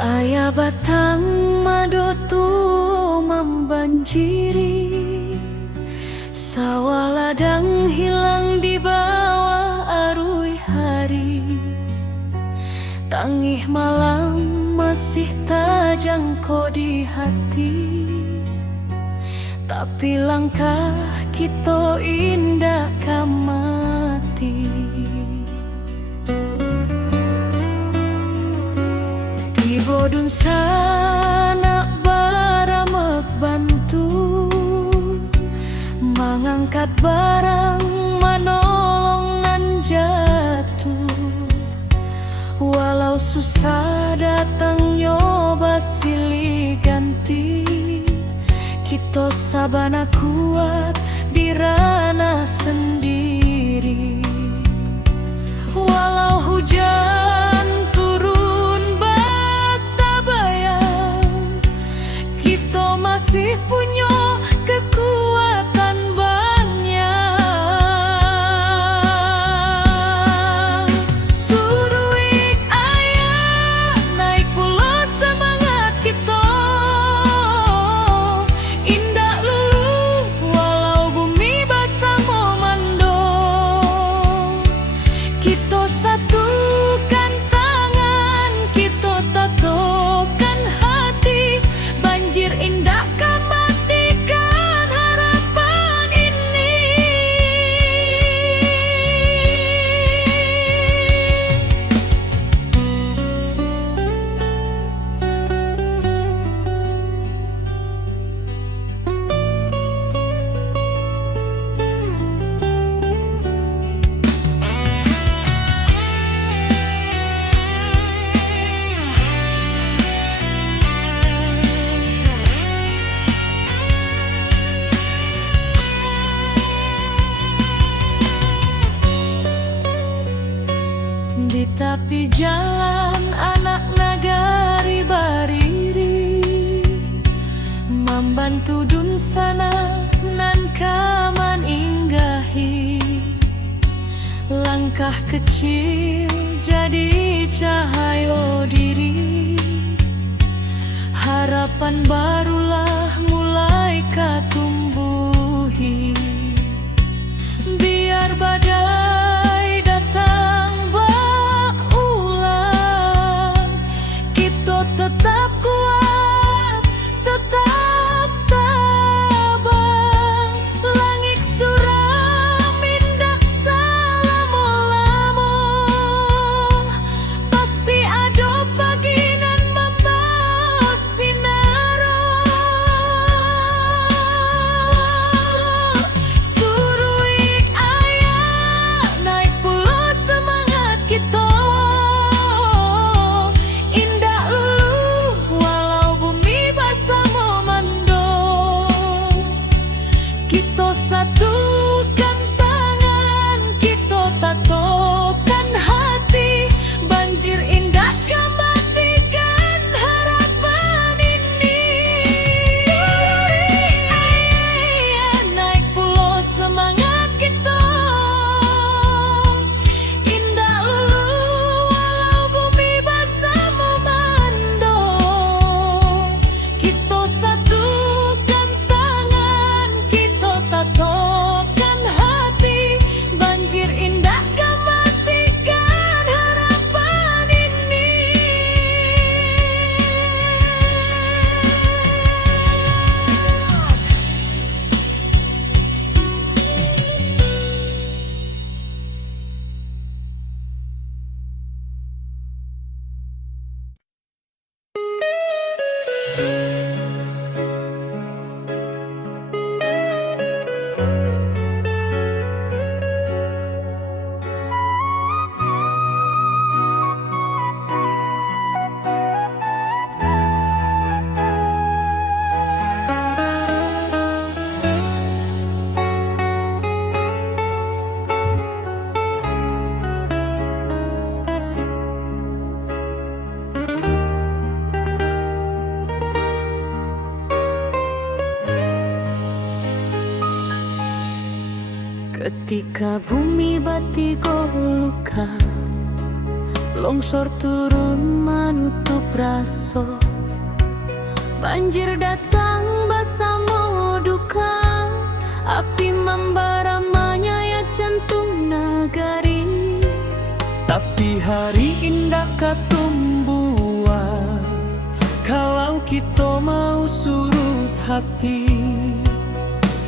Ayah batang madotu membanjiri, sawah ladang hilang di bawah arui hari. Tangih malam masih tajangko di hati, tapi langkah kita indah kamati. Bodun sana baramek bantu mengangkat barang manolongan jatuh. Walau susah datang nyoba silih ganti, kita sabana kuat di ranah sendiri. Walau hujan masih punya kekuatan banyak. Suruh ayah naik pula semangat kita, indah lulu walau bumi basah memando. Kita satukan tangan, kita tatokan hati, banjir indah di tepi jalan anak nagari bariri, membantu dun sana nan kaman inggahi. Langkah kecil jadi cahaya diri, harapan barulah mulai katumbuhi. Biar badai datang tetap kuat, tetap tabah. Langit suram indak salamulamu, pasti ada pagi nan membawa sinaro. Suruh ayah naik pula semangat kita, satukan tangan, kita tatokan hati, banjir indah kematikan harapan ini. Suruh ayah naik pulau semangat kita, indah lulu walau bumi basah memando. Kita satukan tangan, kita tatokan hati, banjir indah kematikan harapan ini. Ketika bumi batigo luka, Longsor turun menutup raso, banjir datang bersama duka, api membara menyayat jantung nagari. Tapi hari indah katumbuhan kalau kita mau surut hati.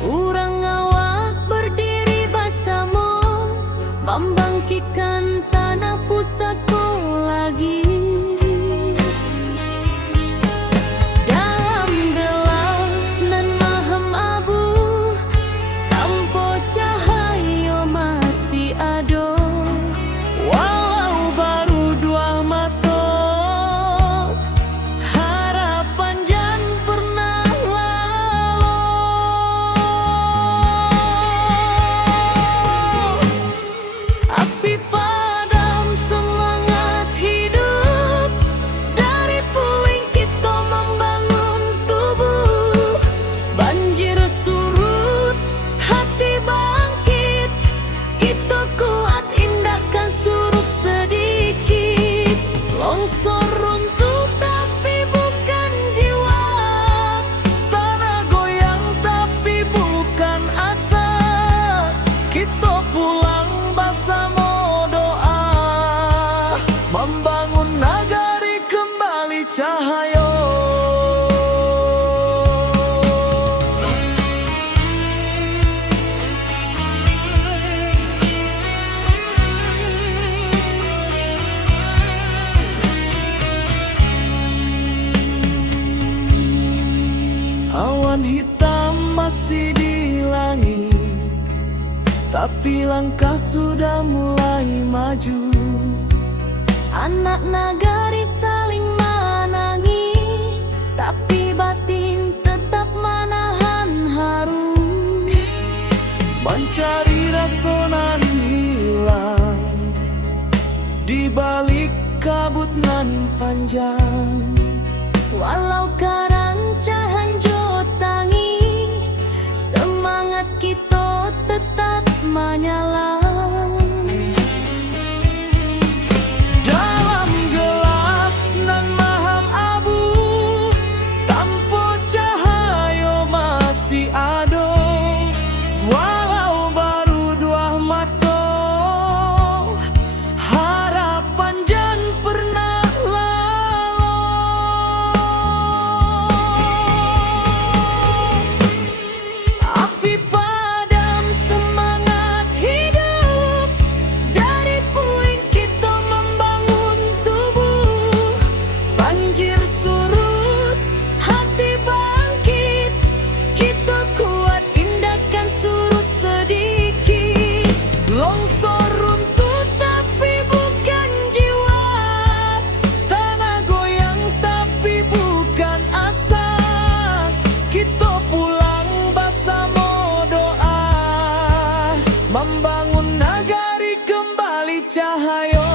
Urang awak berdiri bersama, membangkitkan tanah pusatku lagi. Dalam gelap nan mahem abu, tanpa cahaya masih ada. Walau baru dua mata, harapan jan pernah lalu. Api padam semangat hidup, dari puing kita membangun tubuh. Banjir surut, hati bangkit, kita kuat indahkan surut sedikit. Longsor runtuh tapi bukan jiwa, Tanah goyang tapi bukan asa. Kita pulang bersama doa, membangun nagari kembali cahaya. Awan hitam masih di langit, tapi langkah sudah mulai maju. anak nagari saling menangi, tapi batin tetap menahan haru. Mencari rasa nan hilang di balik kabut nan panjang. Walau karancahan jotangi, semangat kita tetap menyala. Dalam gelap nan maham abu, tanpa cahaya masih ada. Walau baru dua mata, harapan jan pernah lalu. Api padam semangat hidup, dari puing kita membangun tubuh. Banjir surut, hati bangkit, kita kuat indahkan surut sedikit. Longsor runtuh tapi bukan jiwa, Tanah goyang tapi bukan asa. Kita pulang bersama doa, membangun nagari kembali cahaya.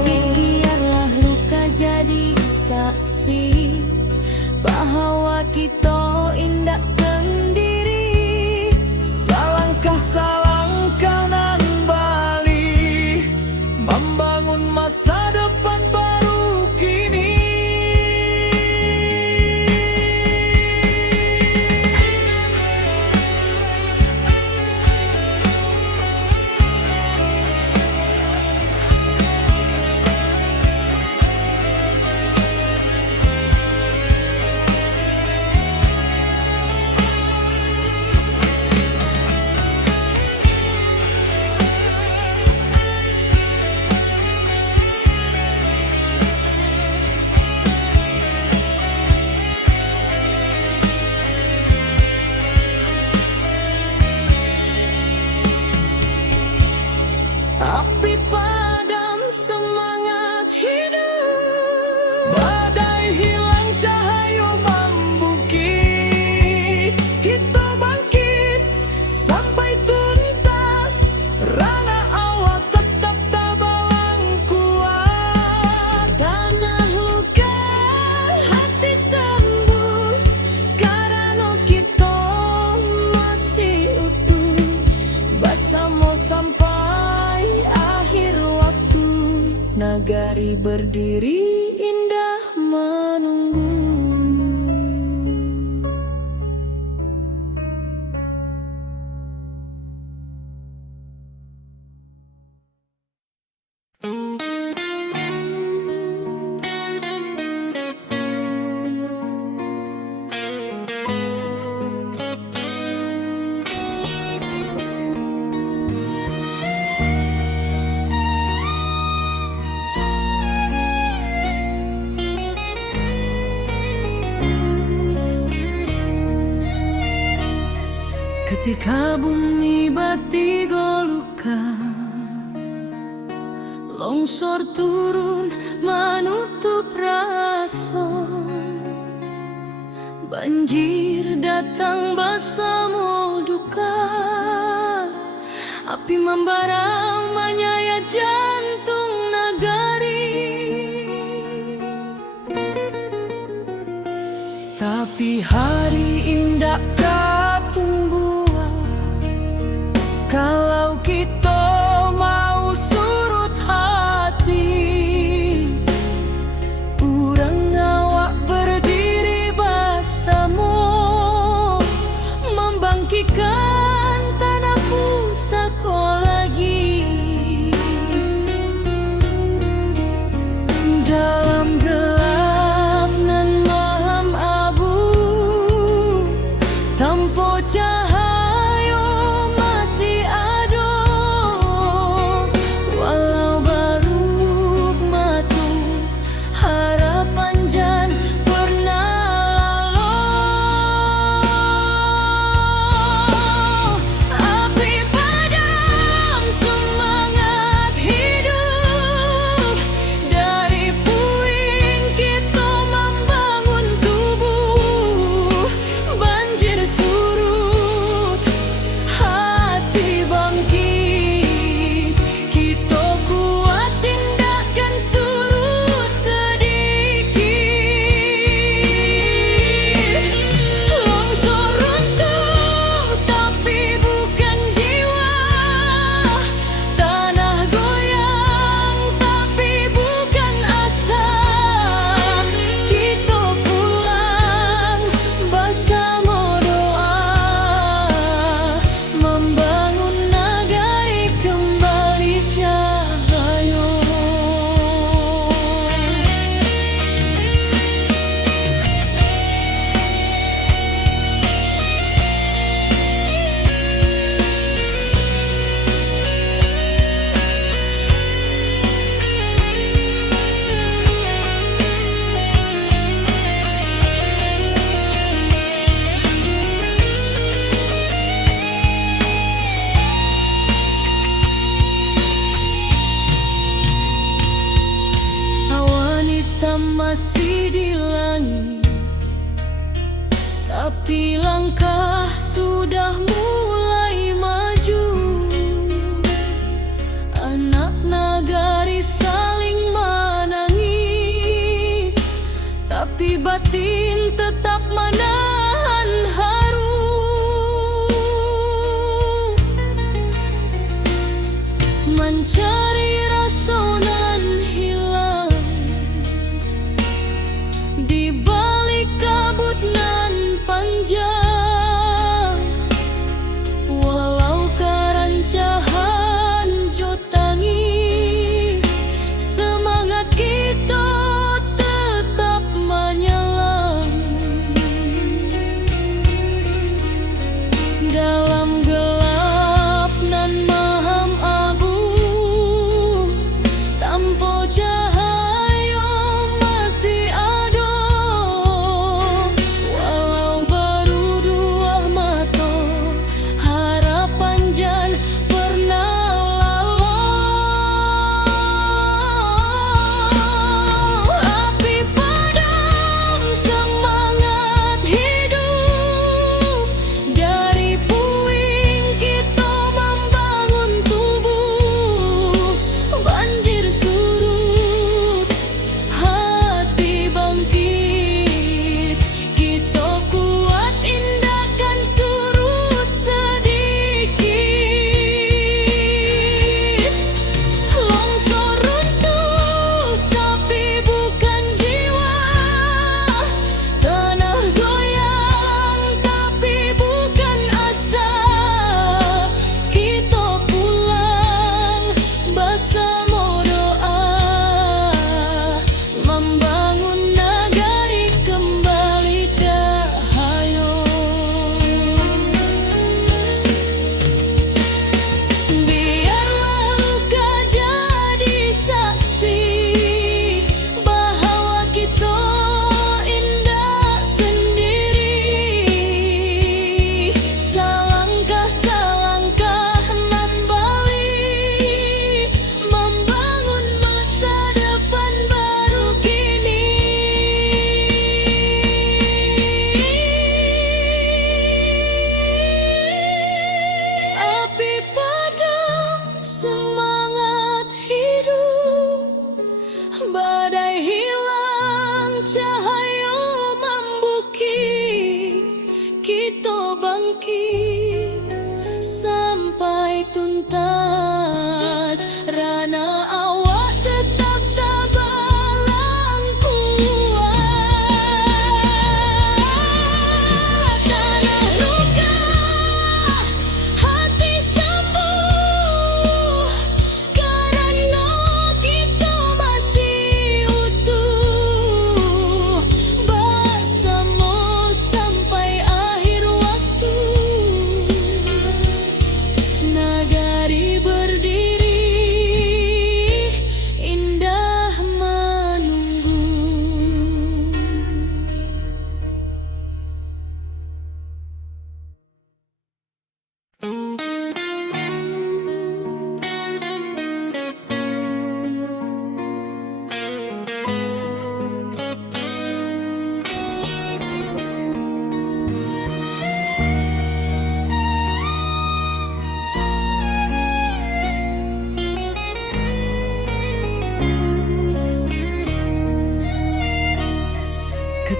biarlah luka jadi saksi bahwa kita indah sendiri. Salangkah nan bali, membangun masa depan baru kini. Nagari berdiri indah menunggu. Ketika bumi bati golukan, longsor turun menutup rason, banjir datang bersama duka, api membara menyayat jantung nagari. Tapi hari indah tumbuh kalau kita mau surut hati, urang awak berdiri bersama, membangkitkan tanah pusaka lagi. Dalam gelap nan malam abu, tanpa cahaya masih di langit, tapi langkah sudah mulai maju. Anak nagari saling menangis, tapi batin tetap menahan haru. Mencari rasa nan hilang di balik kabut nan panjang, walau karancahan jotangi, semangat kita tetap menyelam.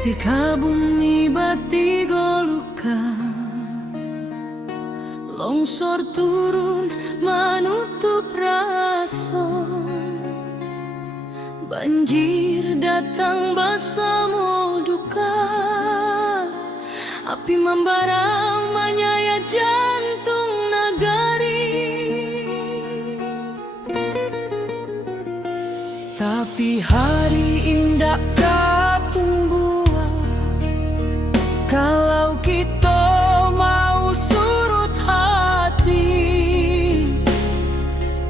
Ketika bumi bati golukan, longsor turun menutup rason, banjir datang bersama duka, api membara menyayat jantung negari. Tapi hari indah kapung buah, kalau kita mau surut hati,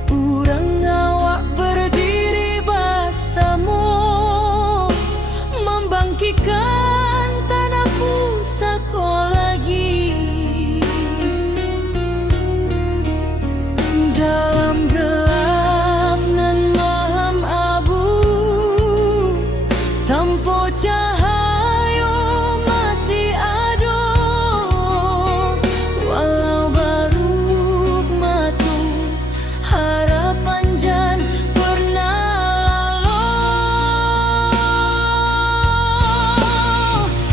urang awak berdiri bersama, membangkitkan tanah pusaka lagi. Dalam gelap nan malam abu, tanpa cahaya masih ada, walau baru matu harapan jan pernah lalu.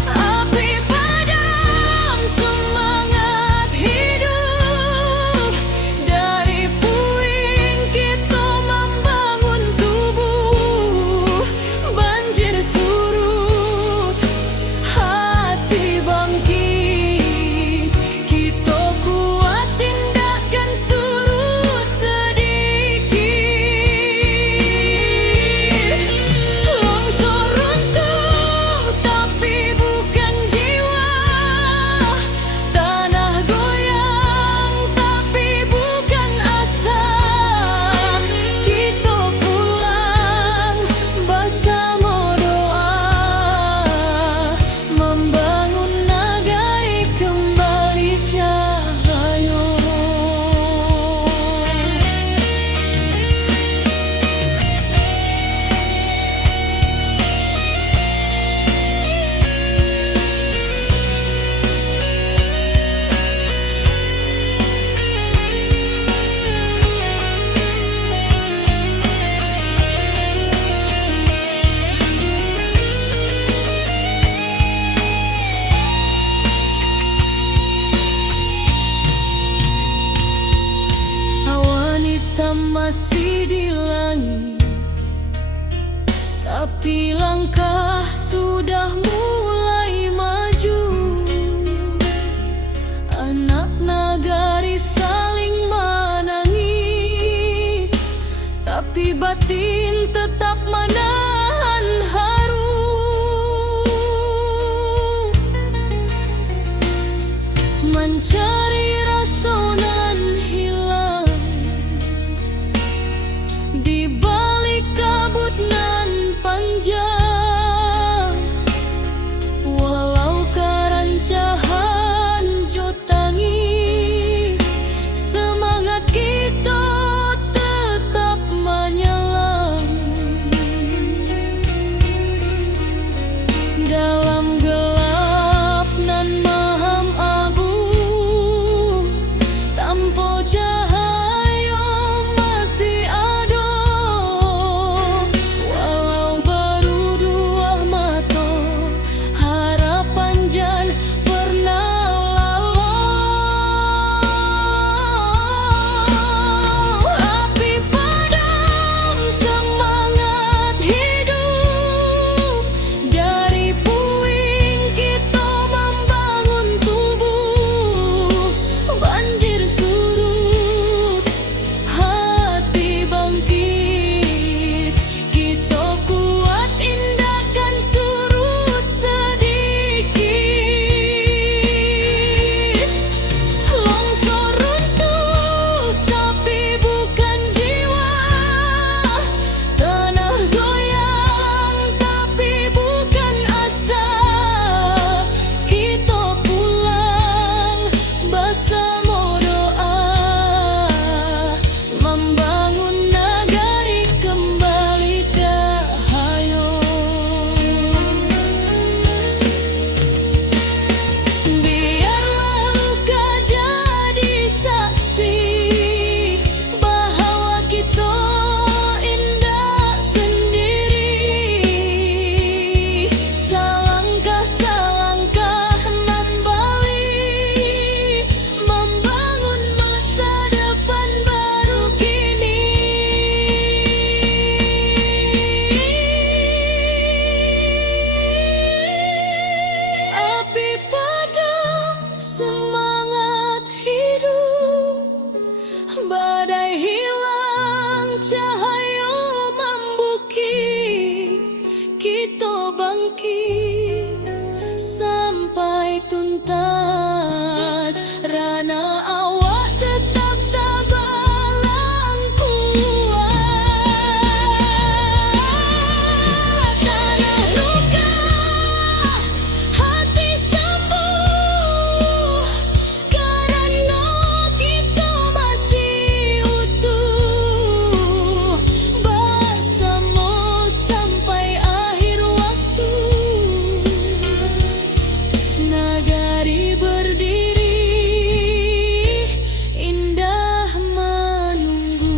Api padam semangat hidup, dari puing kita membangun tubuh. Banjir surut, hati bangkit, kita kuat tindakan surut sedikit. Longsor runtuh tapi bukan jiwa, tanah goyang tapi bukan asa. Kita pulang bersama doa, membangun negeri kembali cahaya. Awan hitam masih di langit, tapi langkah sudah mulai maju. Anak nagari saling menangis, tapi batin tetap menahan haru. Mencari rasa nan hilang di balik kabut nan panjang, kita bangkit sampai tuntas. Rana awak tetap tabalang kuat. Tanah luka, hati sembuh, karena kita masih utuh bersama sampai akhir waktu. Nagari berdiri, indah menunggu.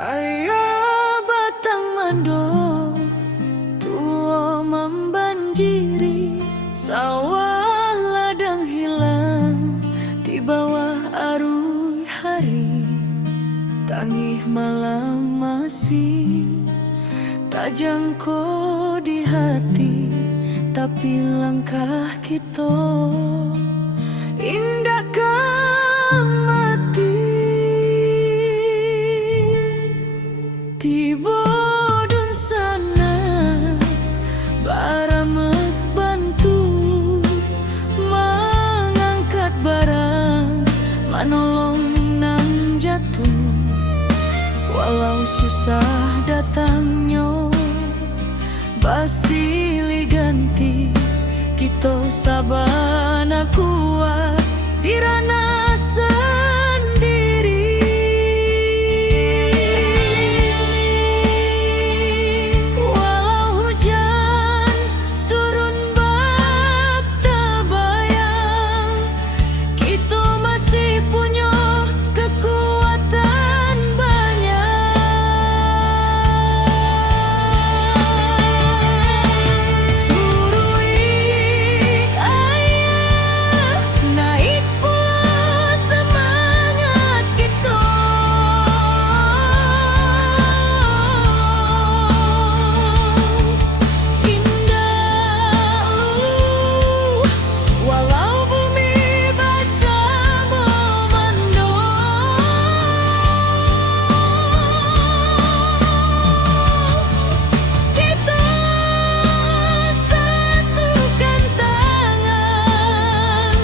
Ayah batang mando tua membanjiri, sawah ladang hilang di bawah arus hari. Tangih malam masih tak jangkau di hati, tapi langkah kita indahkan mati. Tiba dun sana baramek bantu mengangkat barang, menolong nang jatuh. Walau susah datangnya basilih ganti, kita sabana kuat di ranah sendiri. Walau hujan turun bak tabayang, kita masih punya kekuatan banyak. Surui ayah, naik pula semangat kita. Indah walau bumi basah memandung, kita satukan tangan,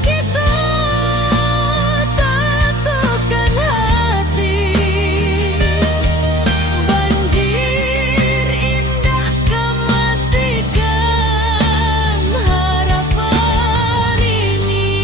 kita tatukan hati. Banjir indah kematikan harapan ini.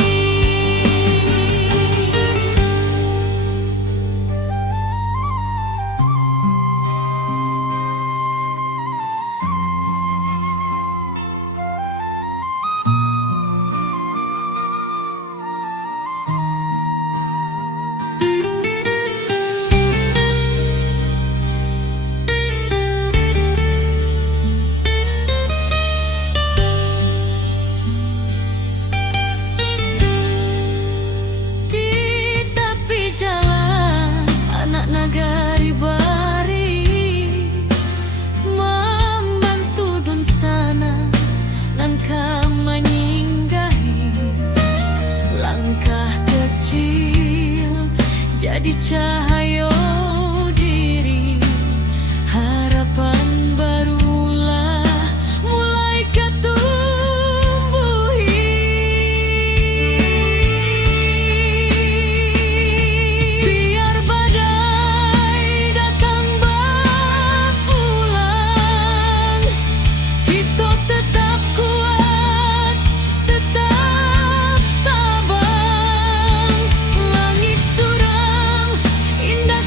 Di tepi jalan anak nagari bari membantu dun sana nangka menyinggahi. Langkah kecil jadi cahaya diri, harapan barulah mulai ketumbuhi. Biar badai datang berpulang, kita tetap kuat, tetap tabang. Langit suram, indah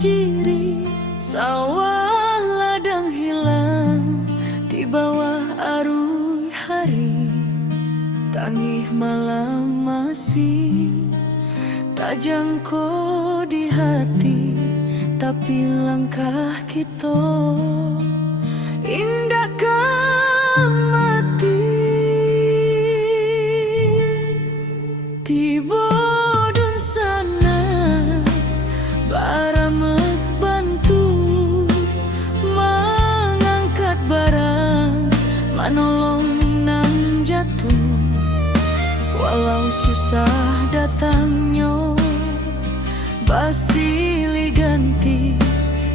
banjiri, sawah ladang hilang di bawah arus hari. Tangih malam masih tak jangkau di hati, tapi langkah kita indahkan mati. Tiba dun sana baramek bantu mengangkat barang, manolong nang jatuh. Walau susah datangnya basili ganti,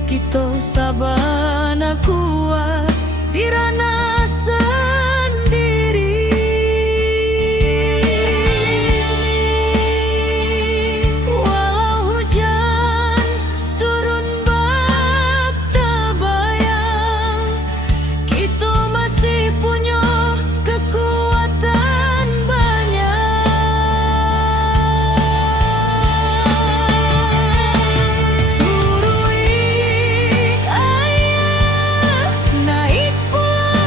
kita sabana kuat dirana sendiri. Walau hujan turun bak tabayang, kita masih punya kekuatan banyak. Surui ayah naik pulau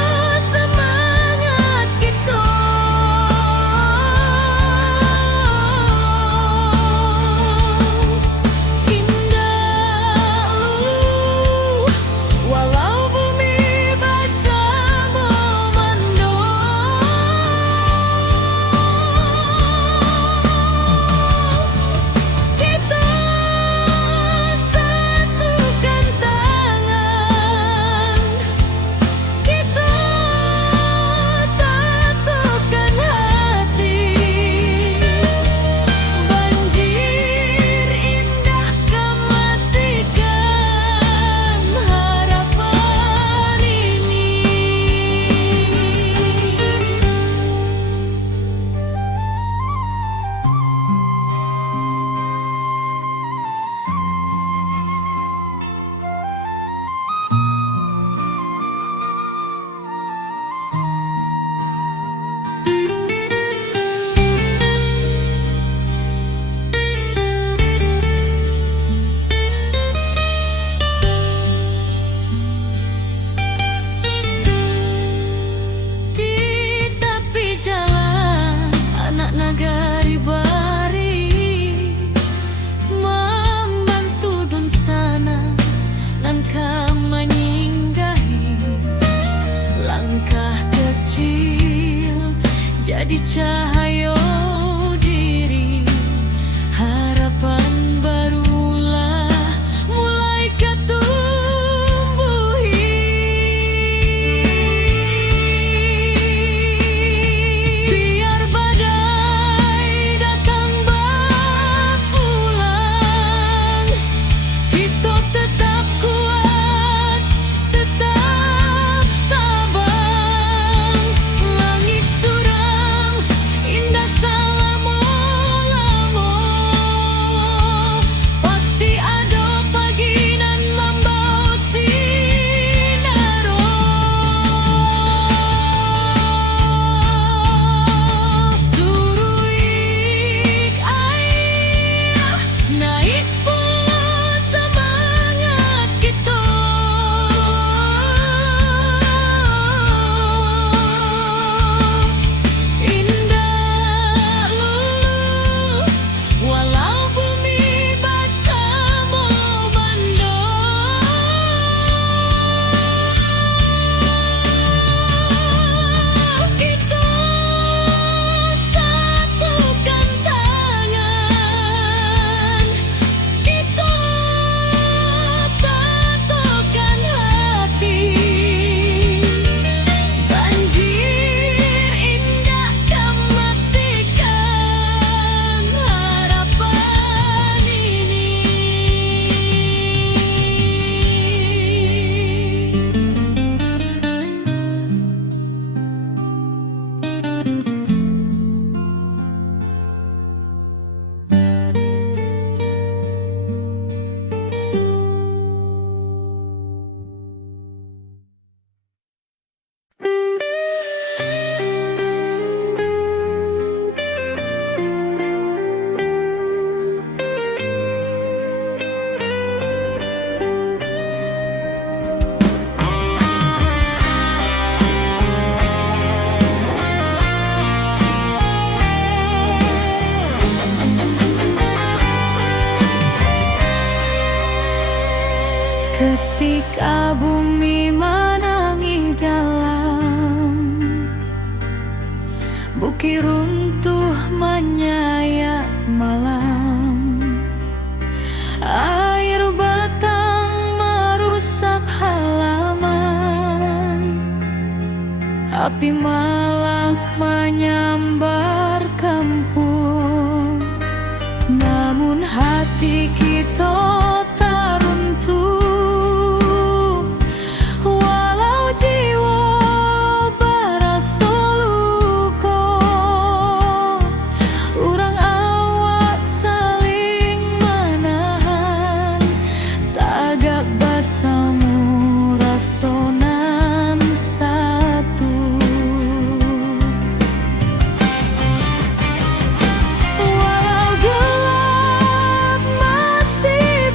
Ketika bumi menangis dalam, bukit runtuh menyayat malam, air batang merusak halaman, api malam menyambar kampung. Namun hati kita tak runtuh, walau jiwa berasa luka. Urang awak saling menahan, tagak basamu rasonan satu. Walau gelap masih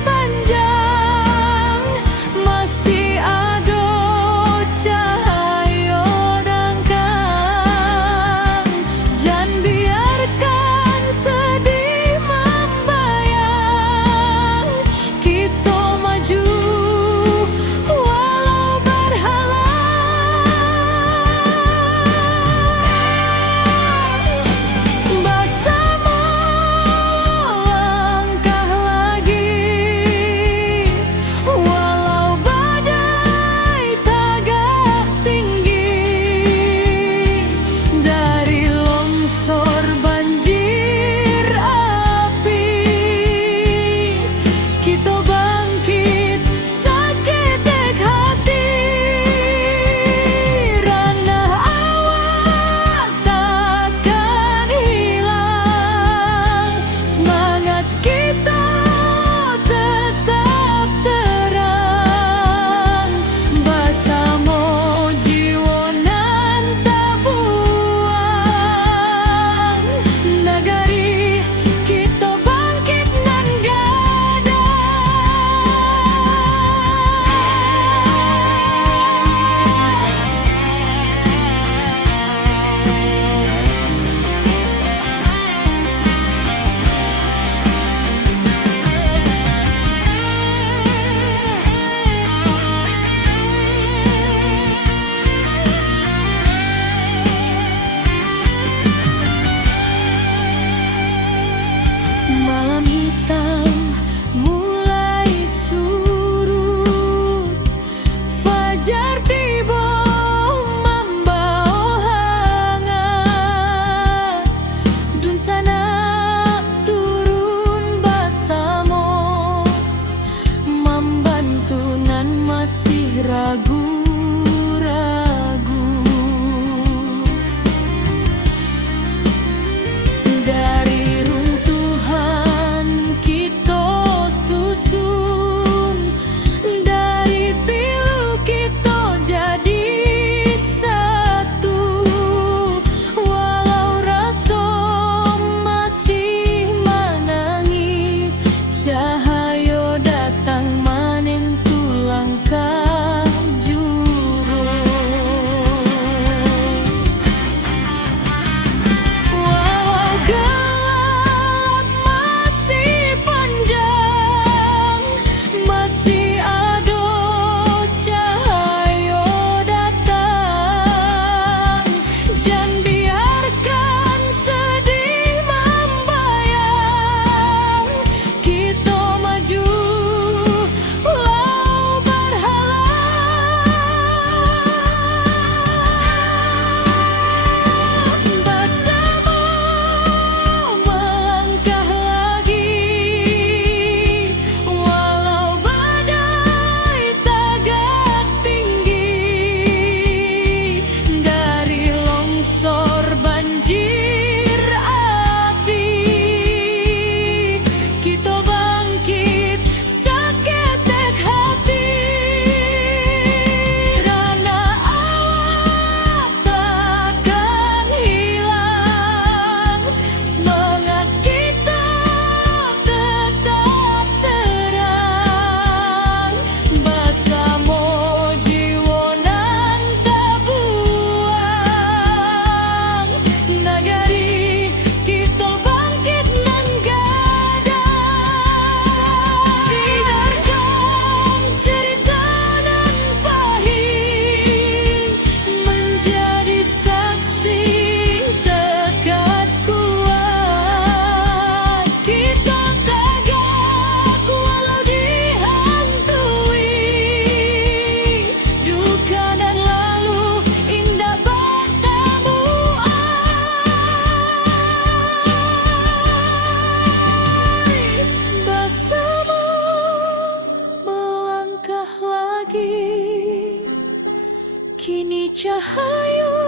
Cahaya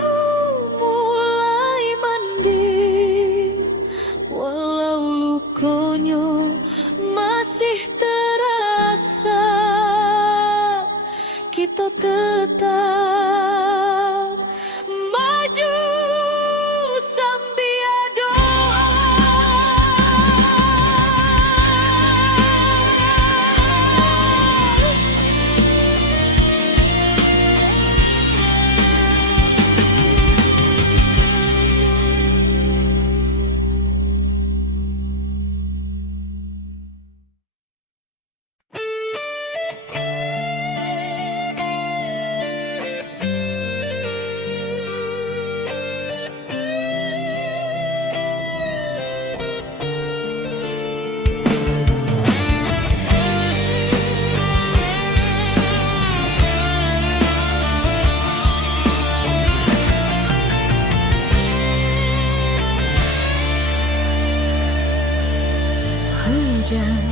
mulai mandi, walau lukonya masih terasa, kita tetap maju sambil doa. Hujan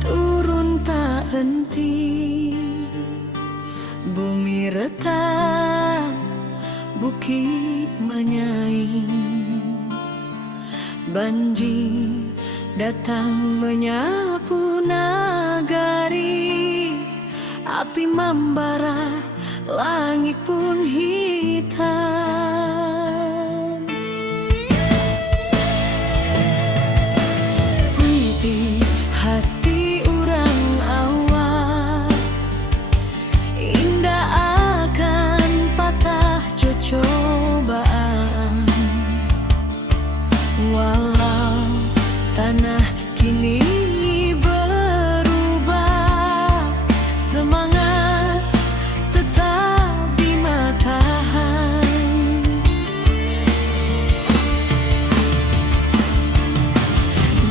turun tak henti, bumi retak, bukit menyaing, banjir datang menyapu nagari, api membara, langit pun hitam. Hati orang awak indah akan patah cobaan, walau tanah kini berubah, semangat tetap di matahan.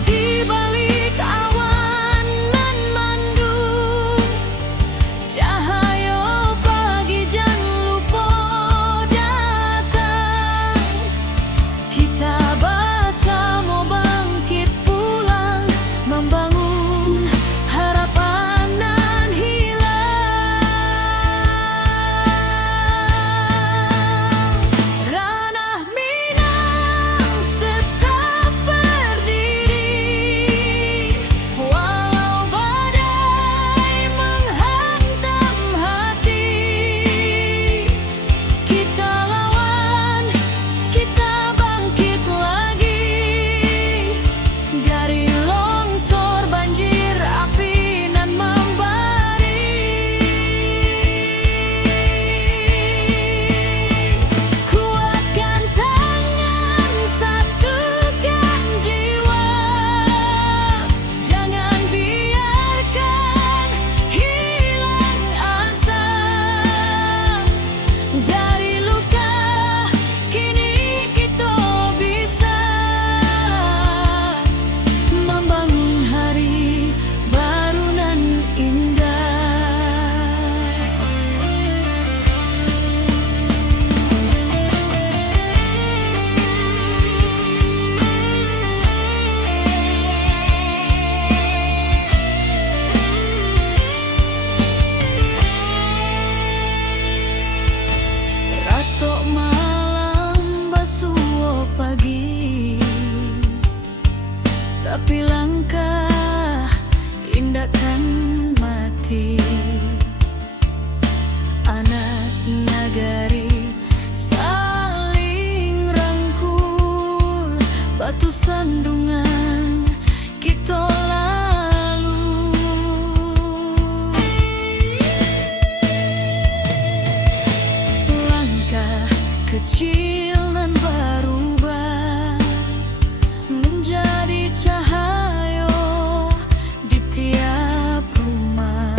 Di balik awan nan mendung, cahaya pagi jangan lupa datang. Kita bersama bangkit pulang, membangun harapan nan hilang. Ranah Minang tetap berdiri, walau badai menghantam hati. Kita lawan, kita bangkit lagi, dari longsor banjir api nan membari. Kuatkan tangan, satukan jiwa, jangan biarkan hilang asa. Dari luka kini kita bisa membangun hari baru nan indah. Ratok malam basuh pagi, tapi langkah indahkan mati. Anak nagari saling rangkul, batu sandungan kita lalu. Langkah kecil nan berubah menjadi cahaya di tiap rumah.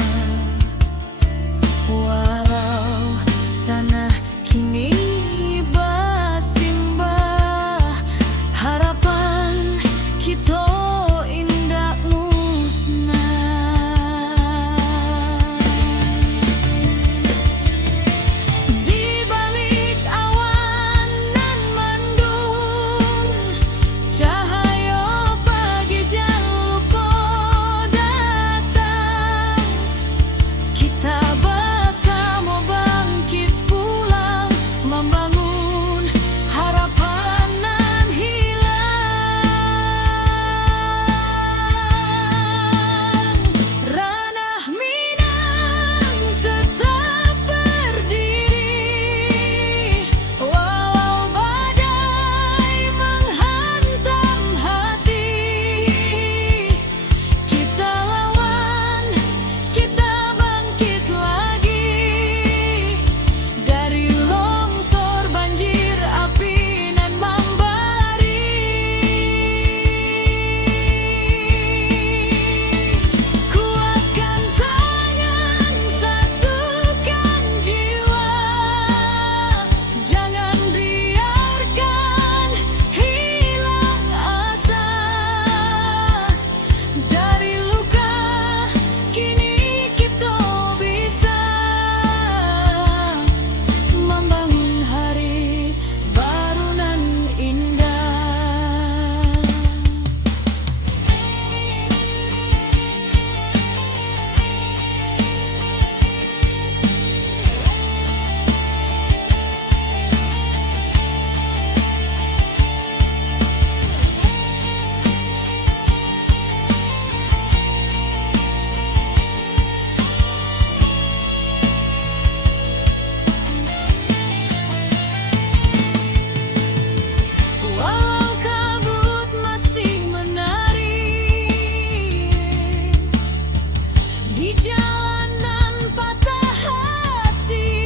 di jalanan patah hati.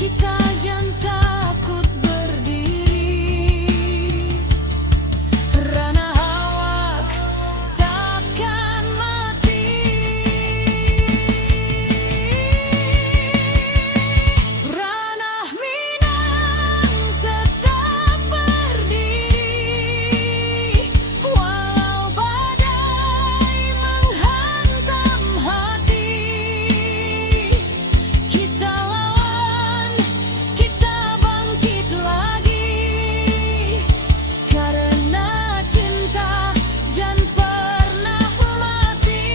Kita jangan takut berdiri, ranah awak takkan mati. Ranah Minang tetap berdiri, walau badai menghantam hati. Kita lawan, kita bangkit lagi, karena cinta jangan pernah mati.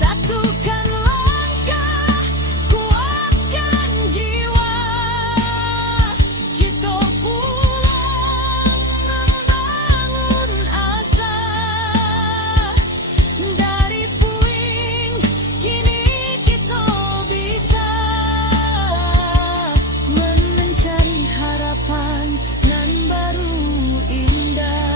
Satukan langkah, kuatkan jiwa, kita pulang membangun asa. Dari puing kini kita bisa mencari harapan nan baru indah.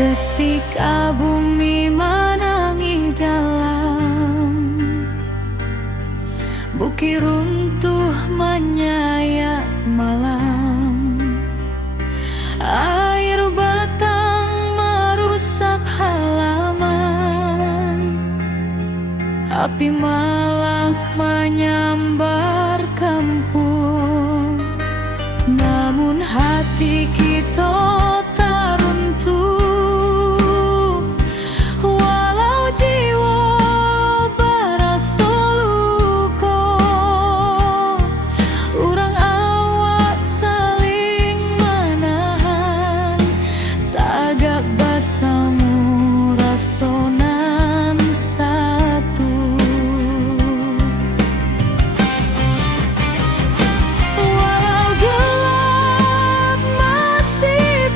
Ketika bumi menangis dalam, bukit runtuh menyayat malam, air batang merusak halaman, api malam menyambar kampung. Namun hati kita tak runtuh, walau jiwa berasa luka. Urang awak saling menahan, tagak basamu rasonan satu. Walau gelap masih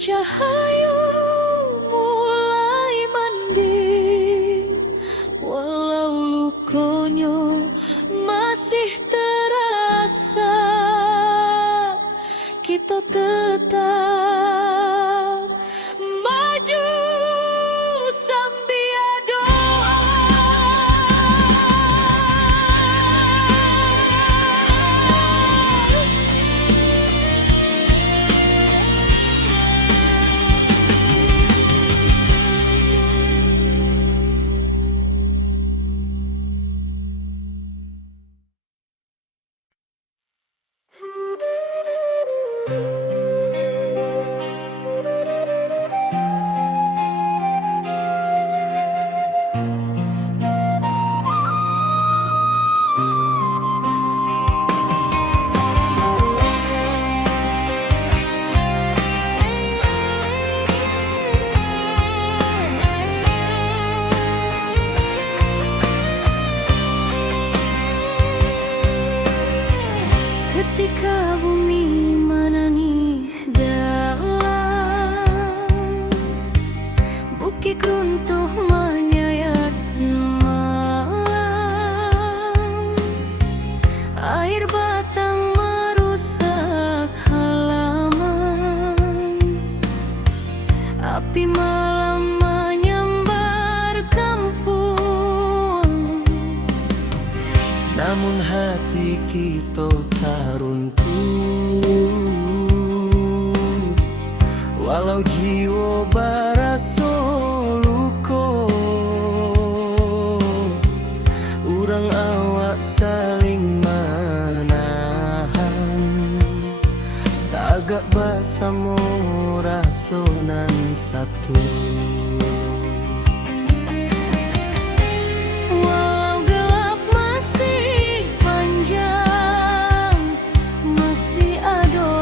Cahayu mulai mending, walau lukonyo masih terasa. Kita tetap maju sambil doa. Ketika bumi menangis dalam, bukit runtuh menyayat malam, air batang merusak halaman, api malam menyambar kampung. Namun hati kita tak runtuh, walau jiwa baraso luko. Urang awak saling menahan, tagak basamo rasonan satu. Walau gelap masih panjang, masih ada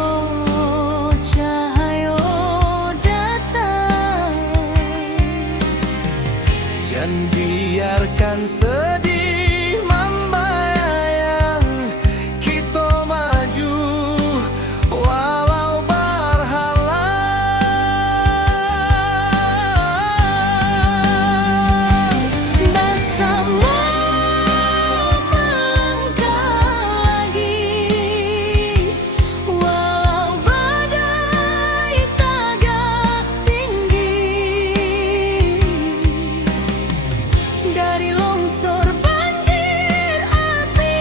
cahaya datang. Jangan biarkan sedih membayang, kita maju walau berhalang. Bersama melangkah lagi, walau badai tagak tinggi. Dari longsor banjir api,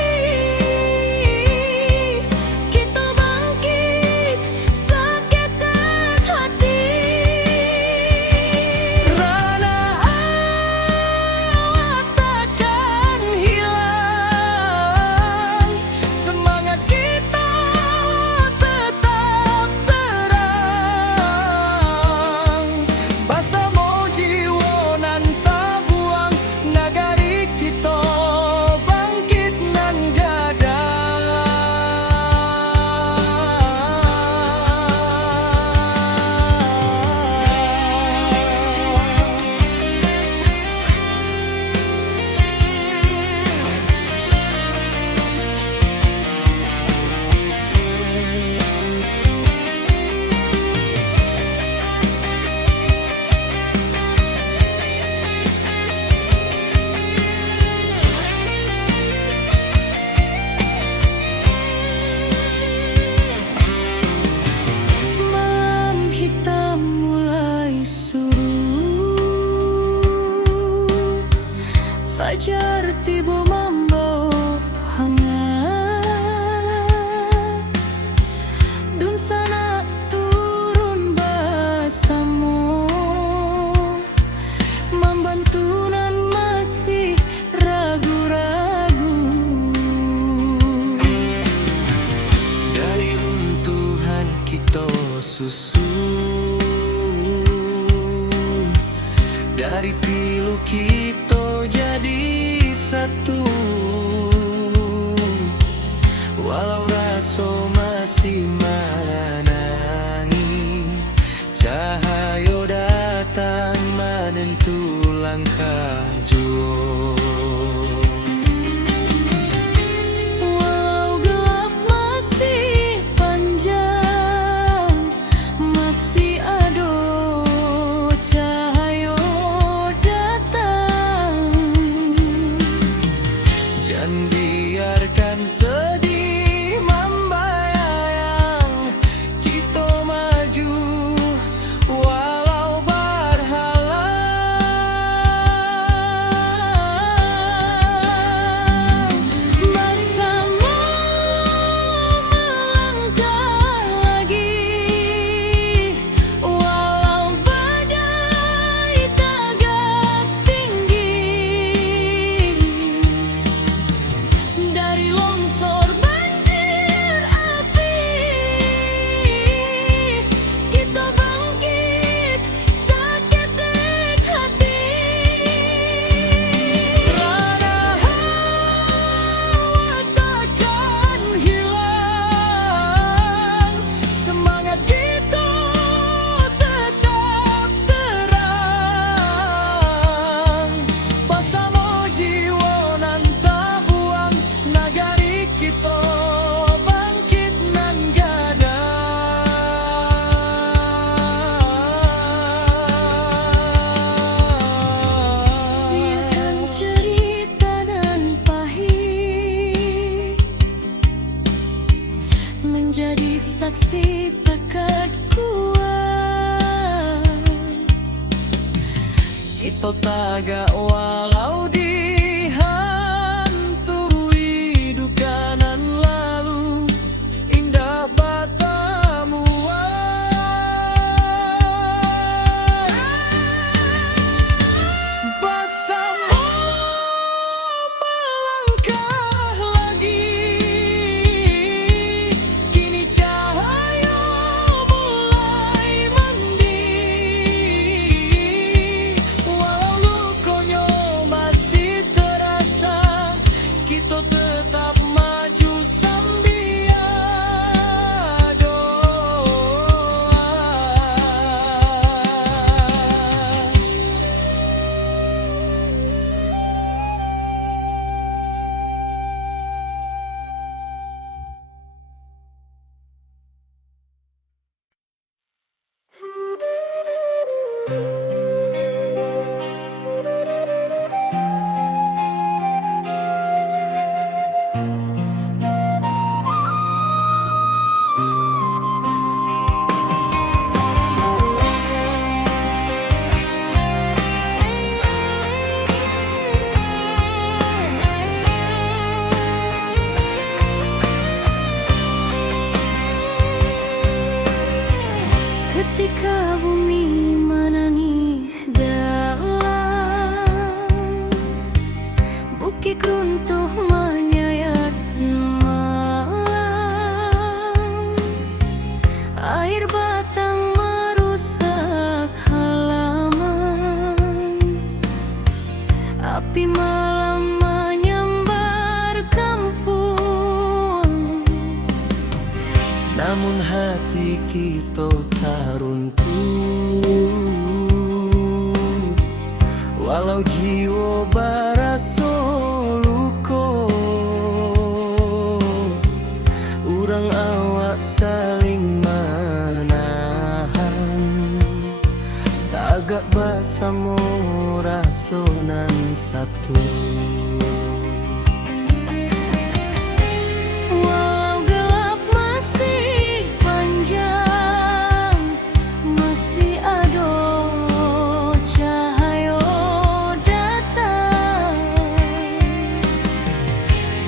kita bangkit seketek hati. Rana awak takkan hilang, semangat kita tetap terang. Basamo jiwa nan tabuang, nagari kita bangkit nan gadang. Malam hitam mulai surut, fajar tiba membawa hangat. Dun sana turun basamo, membantu nan masih ragu-ragu. Dari runtuhan kita susun, dari pilu kita jadi satu. Walau raso masih menangi, cahaya datang menentu langkah jua. Walau gelap masih panjang, masih ada jadi saksi tekad kuat. Kita tagak walau dihantui duka nan lalu, indah batamu bersama melangkah lagi. Kini cahaya mulai mending, walau lukonya masih terasa, kita tetap maju sambil doa. Ketika bumi menangis dalam, bukit runtuh menyayat malam, air batang merusak halaman, api malam menyambar kampung. Namun hati kita tak runtuh, walau jiwa barasa luka. Urang awak saling menahan, tagak bersama rasonan satu. Walau gelap masih panjang, masih ada cahaya datang.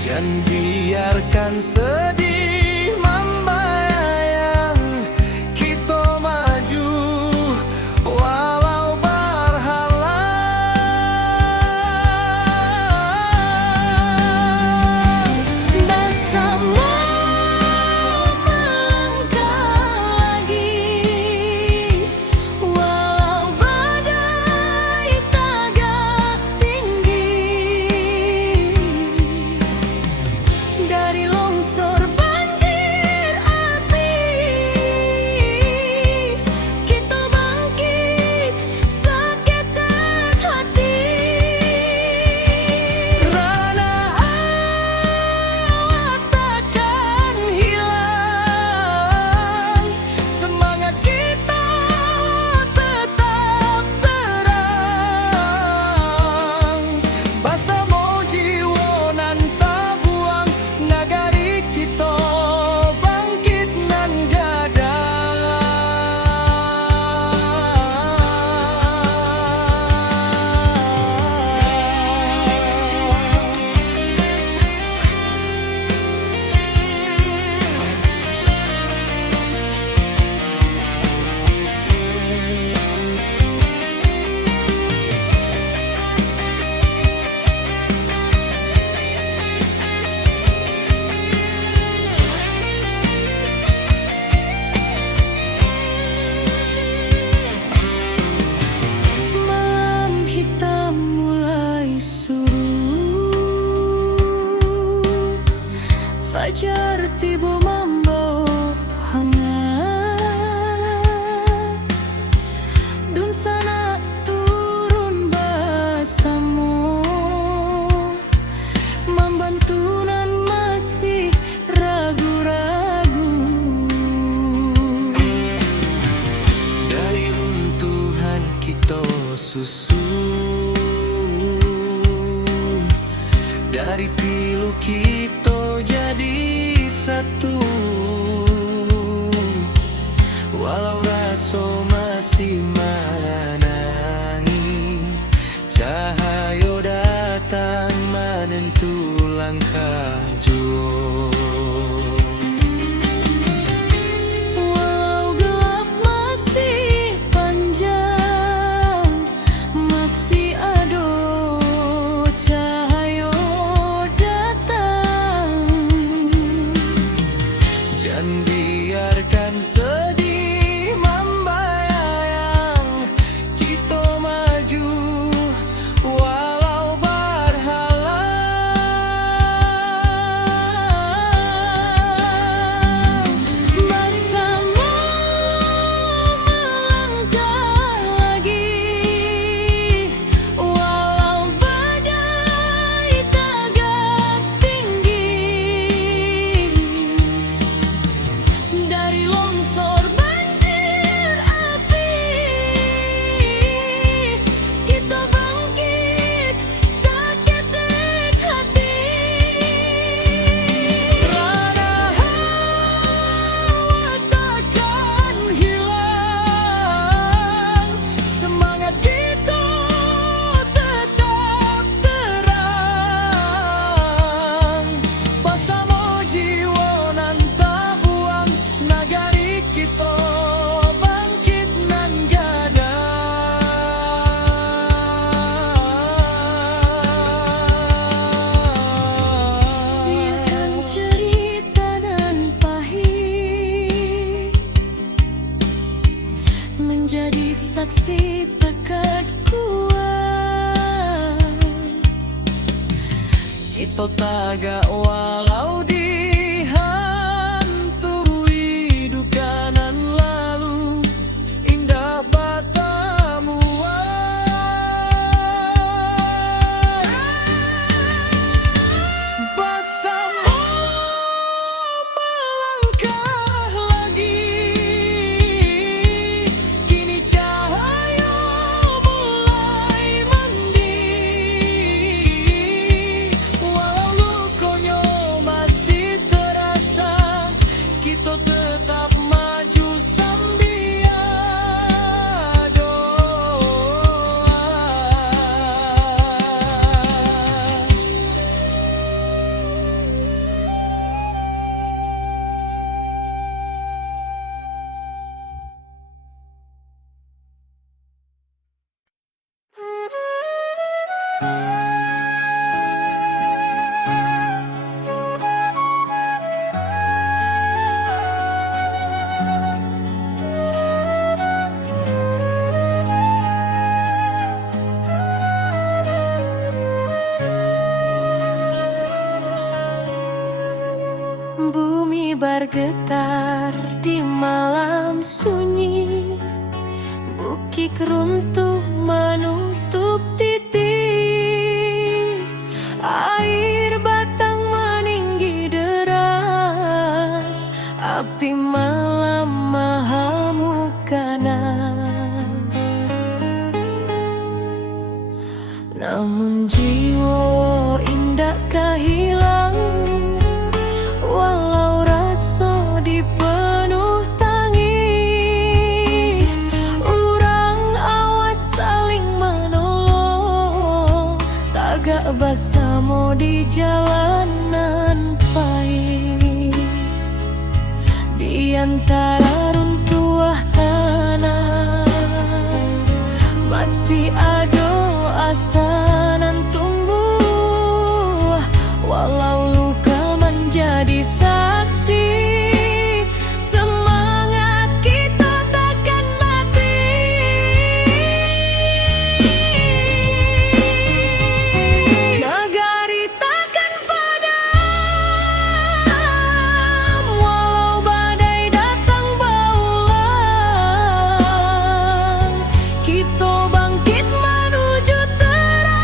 Jangan biarkan sedih membayang, kita maju walau berhalang. Bersama melangkah lagi, walau badai tagak tinggi. Dari longsor banjir api, kita bangkit seketak hati. Rana awak takkan hilang, semangat kita tetap terang. Bersama jiwa nan tak buang, nagari kita bangkit nan gadang. Malam hitam mulai surut, fajar tiba membawa hangat. Dun sana turun bersama, membantu nan masih ragu-ragu. Dari runtuhan kita susun, dari pilu kita jadi satu. walau raso masih menangi. Cahayo datang menentu langkah juo. Walau gelap masih panjang, masih ado cahayo datang. Jangan biarkan sedih membayang, kita maju walau berhalang. Bersama melangkah lagi, walau badai tegak tinggi. Dari longsor banjir api, kita bangkit seketik hati. Rana hawa takkan hilang, semangat kita tetap terang. Bersama jiwa nan tak buang, nagari kita bangkit nan gada. Biarkan cerita dan pahit menjadi saksi tekad kuat. Kita tagak walau dihantui duka nan lalu, indah batamuan. Bersama melangkah lagi, kini cahaya mulai mending. Walau lukanya masih terasa, kita tetap maju sambil doa. Bumi bergetar di malam sunyi, bukit runtuh menutup titik, air batang meninggi deras, api malam mahamu ganas. Namun jiwa indah kehilang, walau rasa dipenuh tangi. Urang awas saling menolong, tagak bersama di jalanan pahit. Di antara runtuh tanah masih ada asa nan tumbuh, walau luka menjadi saksi. Semangat kita takkan mati. Nagari takkan padam, walau badai datang berulang. Kita bangkit menuju terang.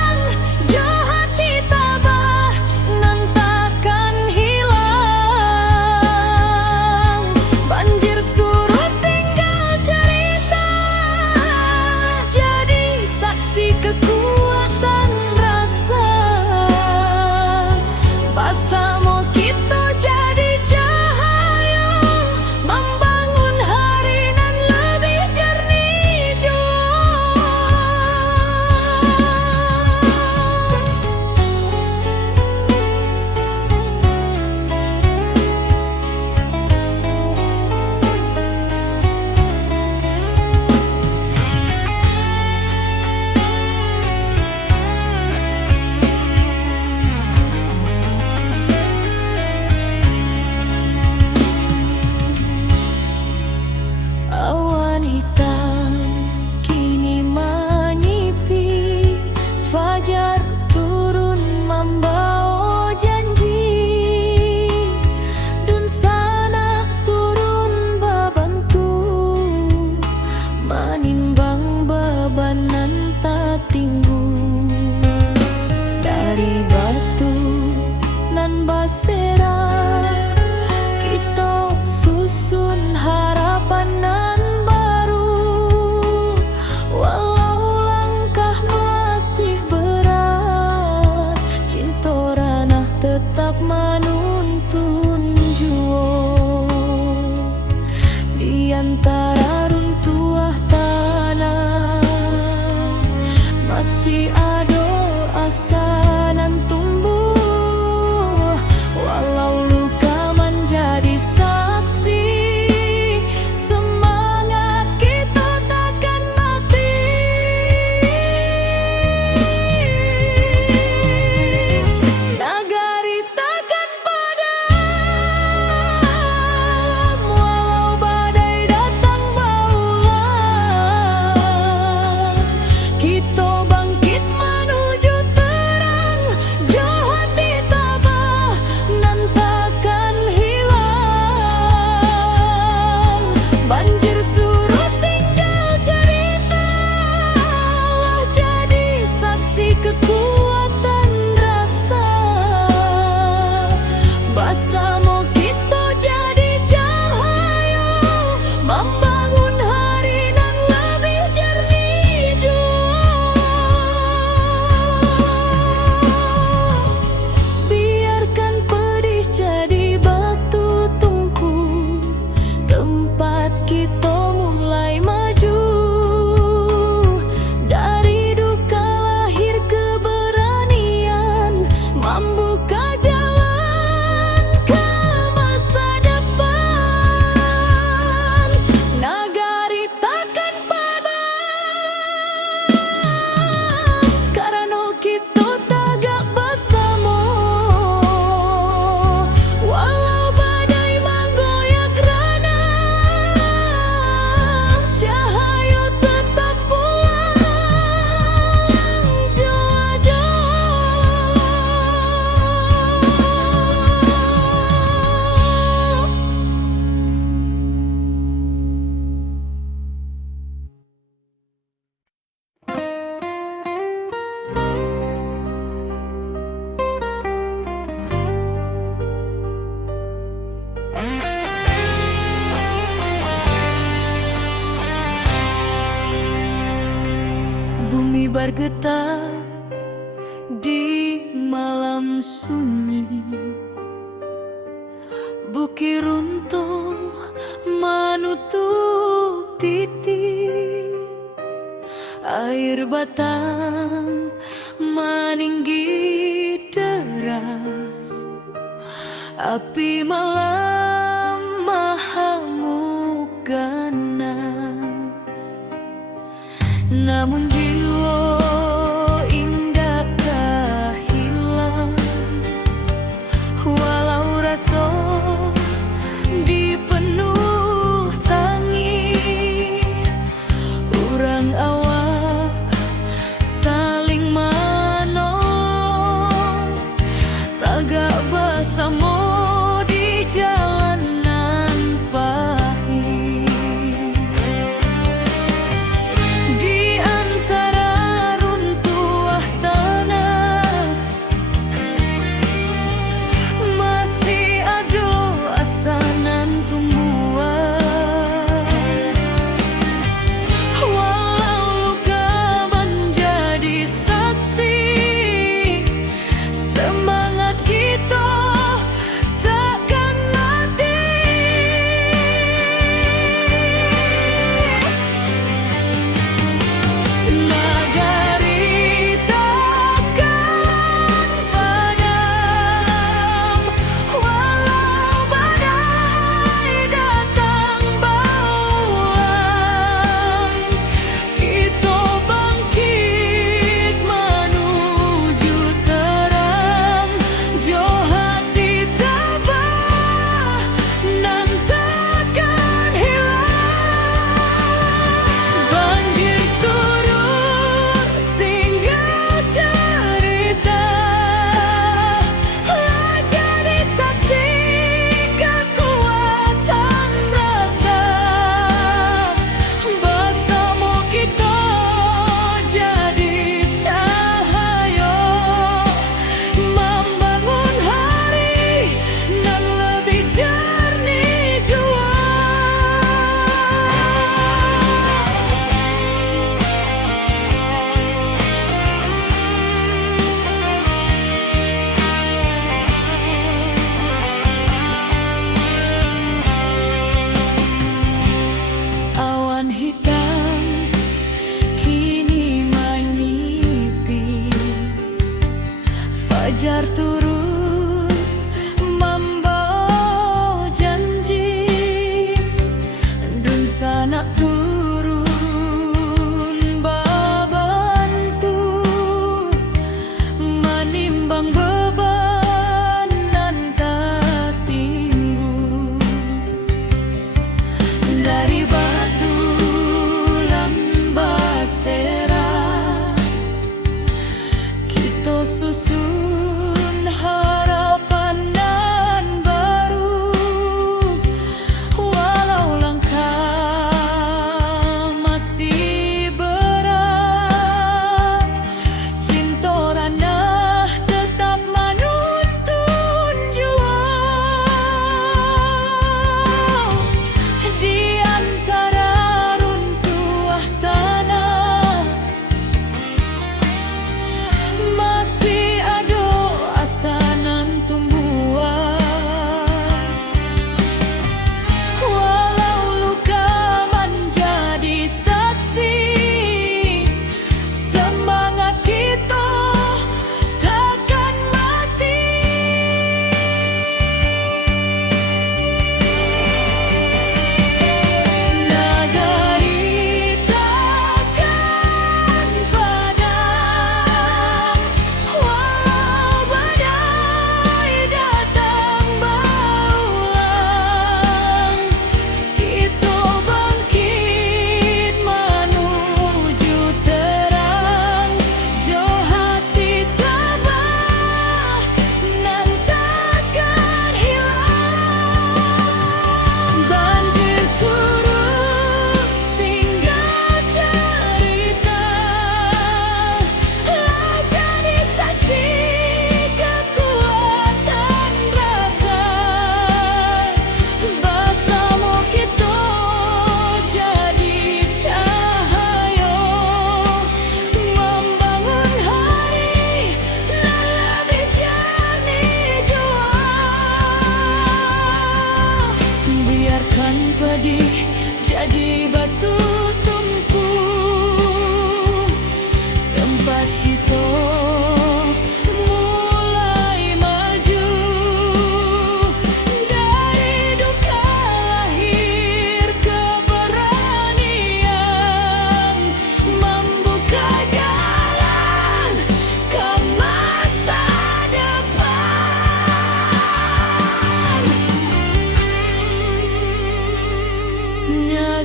bergetar di malam sunyi. Bukit runtuh menutup titik, air batang meninggi deras, api malam mahamuk ganas. Namun jiwa indakkah hilang, walau rasa dipenuh tangi. Urang awak saling menolong, tagak bersama di jalan.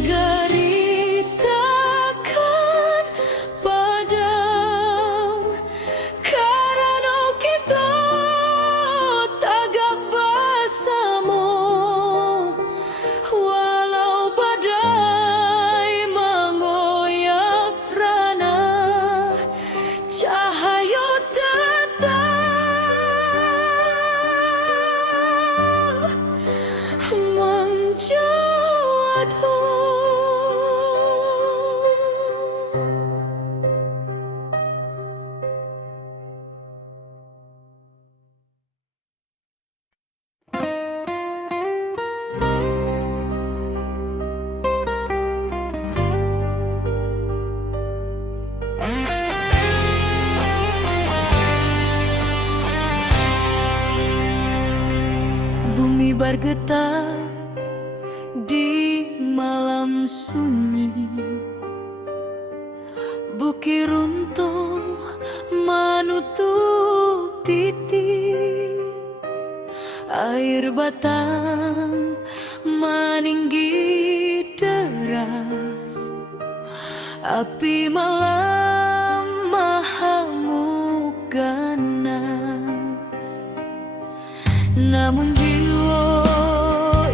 Nagari takkan padam karena kita tagak bersama. Walau badai mengoyak rana, cahaya tetap menjadi. Bumi bergetar di malam sunyi, bukit runtuh menutup titik, air batang meninggi deras, api malam mahamuk ganas. Namun jiwa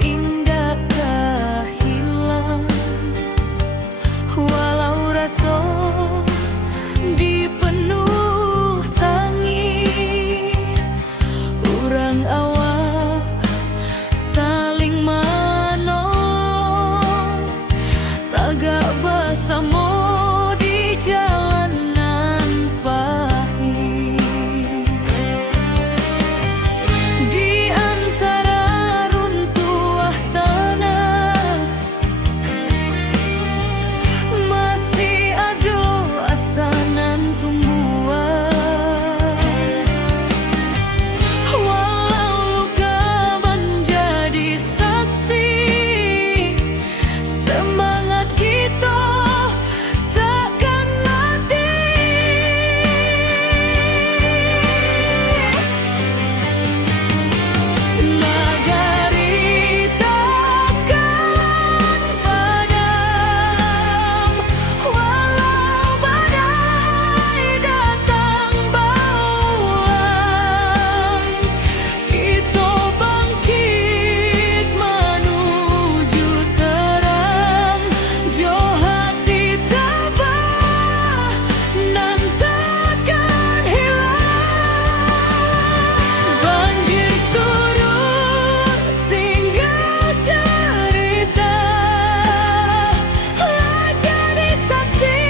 indakkah hilang, walau rasa dipenuh tangis. Urang awak saling menolong, tagak bersama di jalanan pahit. Di antara runtuh tanah masih ada asanan tumbuhan. Walau luka menjadi saksi, semangat kita takkan mati. Nagari takkan padam, walau badai datang bauan. Kita bangkit menuju terang, jo hati tabah nan takkan hilang. Banjir surut tinggal cerita, jadi saksi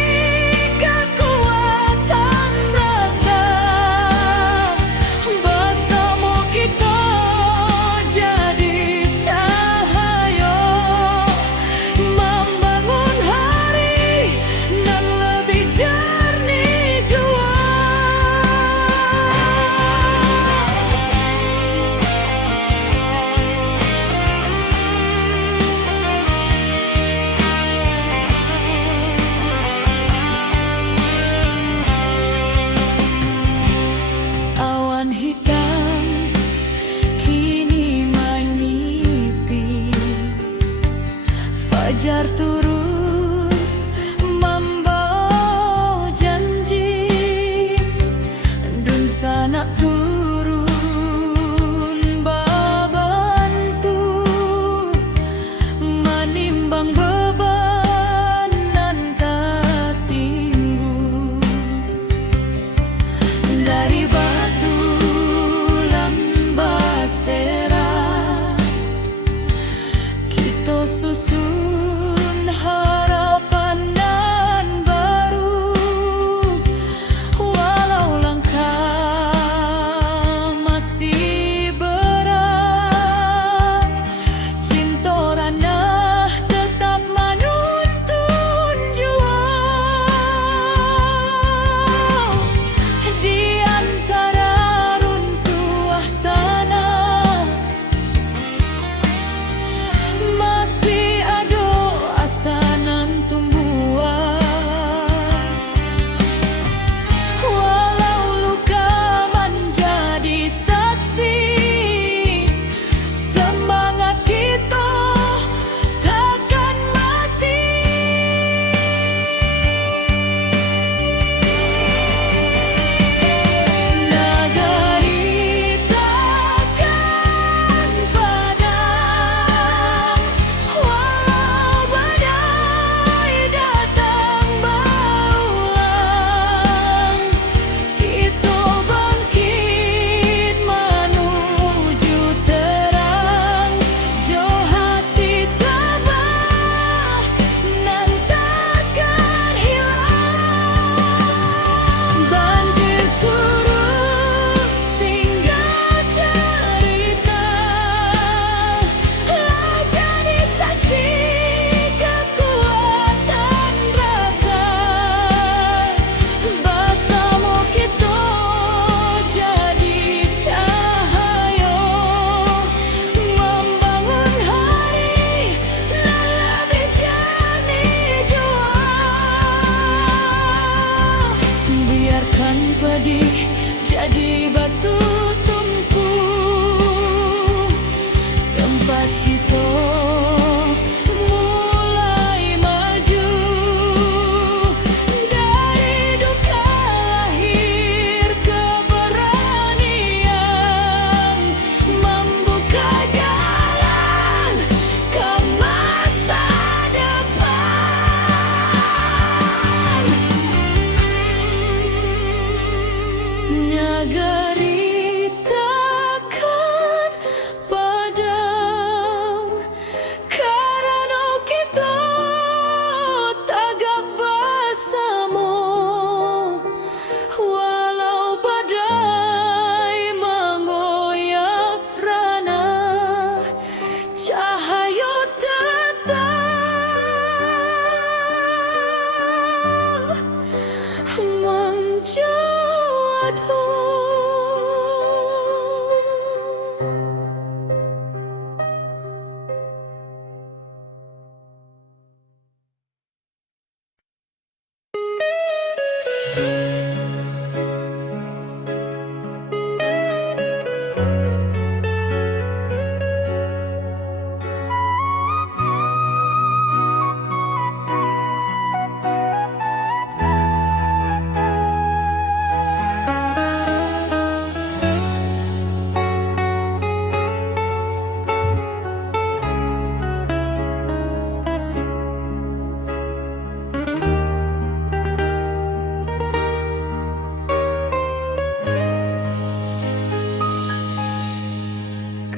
kekuatan rasa. Bersama kita jadi cahaya, membangun hari nan lebih jernih jua. Awan hitam kini menyipi, fajar turun membawa janji, dun sanak turun babantu, menimbang beban nan tertinggu. Dari batu lambasera, kita susun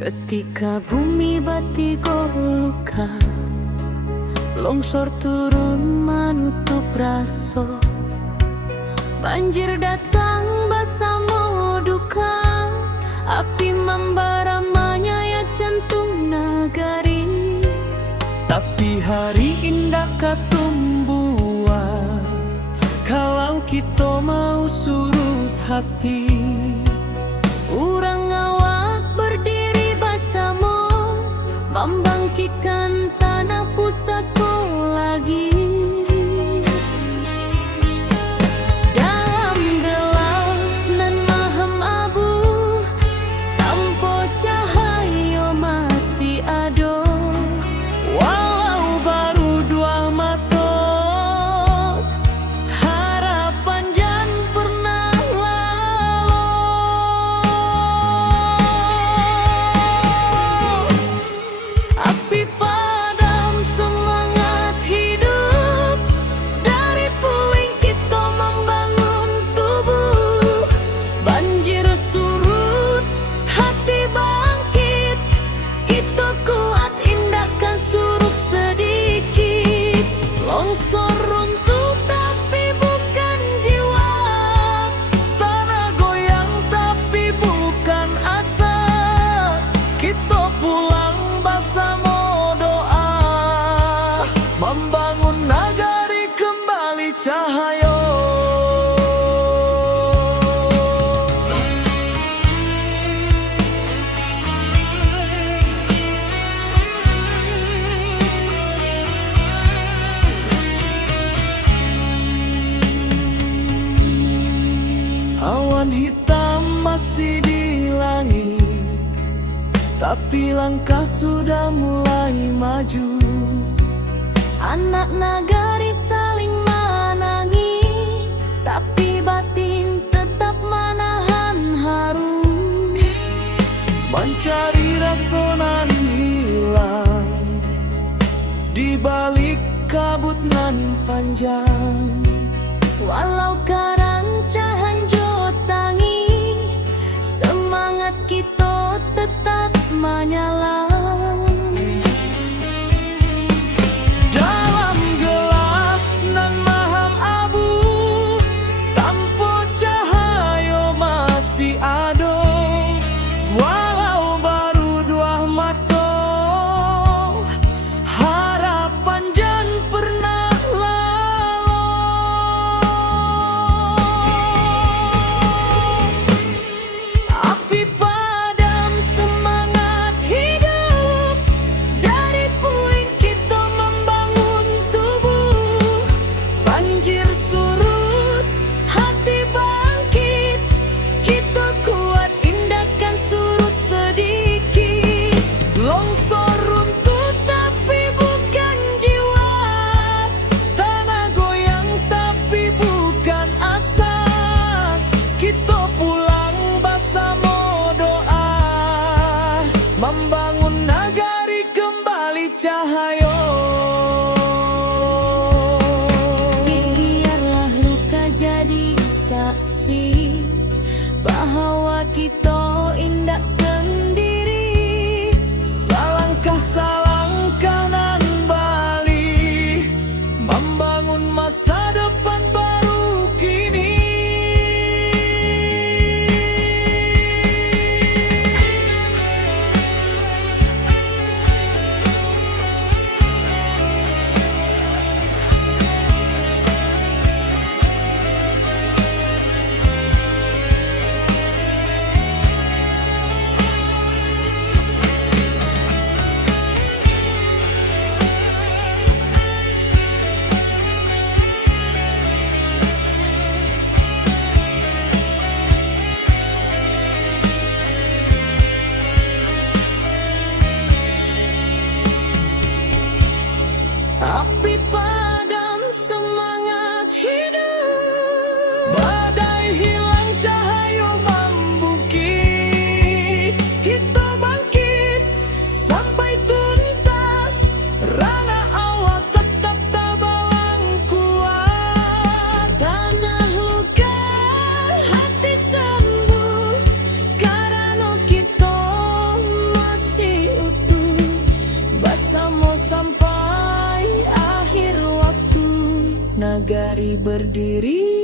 Ketika bumi batigo luka, longsor turun menutup raso, banjir datang bersama duka, api membara menyayat jantung nagari. Tapi hari indah katumbuhan kalau kita mau surut hati. Urang awak berdiri bersama, membangkitkan tanah pusatku lagi. Dalam gelap nan maham abu, tanpa cahaya masih ada. Walau baru dua mata, harapan jangan pernah lalu. Api padam semangat hidup, dari puing kita membangun tubuh. Banjir surut, hati bangkit, kita kuat indahkan surut sedikit. Longsor runtuh tapi bukan jiwa, Tanah goyang tapi bukan asa. Kita pulang bersama doa, membangun nagari kembali cahaya. Awan hitam masih di langit, tapi langkah sudah mulai maju. anak nagari saling menangi, tapi batin tetap menahan haru. Mencari rasa nan hilang di balik kabut nan panjang. Walau karancahan jotangi, semangat kita tetap menyala. Dalam gelap nan maham abu, tanpa cahaya masih ada. Walau baru dua mata, harapan jangan pernah lalu. Api padam semangat hidup, dari puing kita membangun tubuh. Banjir surut, hati bangkit, kita kuat indahkan surut sedikit. Longsor runtuh tapi bukan jiwa, tanah goyang tapi bukan asa. Kita pulang bersama doa, membangun nagari kembali cahaya. Biarlah luka jadi saksi bahwa kita indah sendiri. Salangkah salangkah nan bali, membangun masa depan baru kini. Nagari berdiri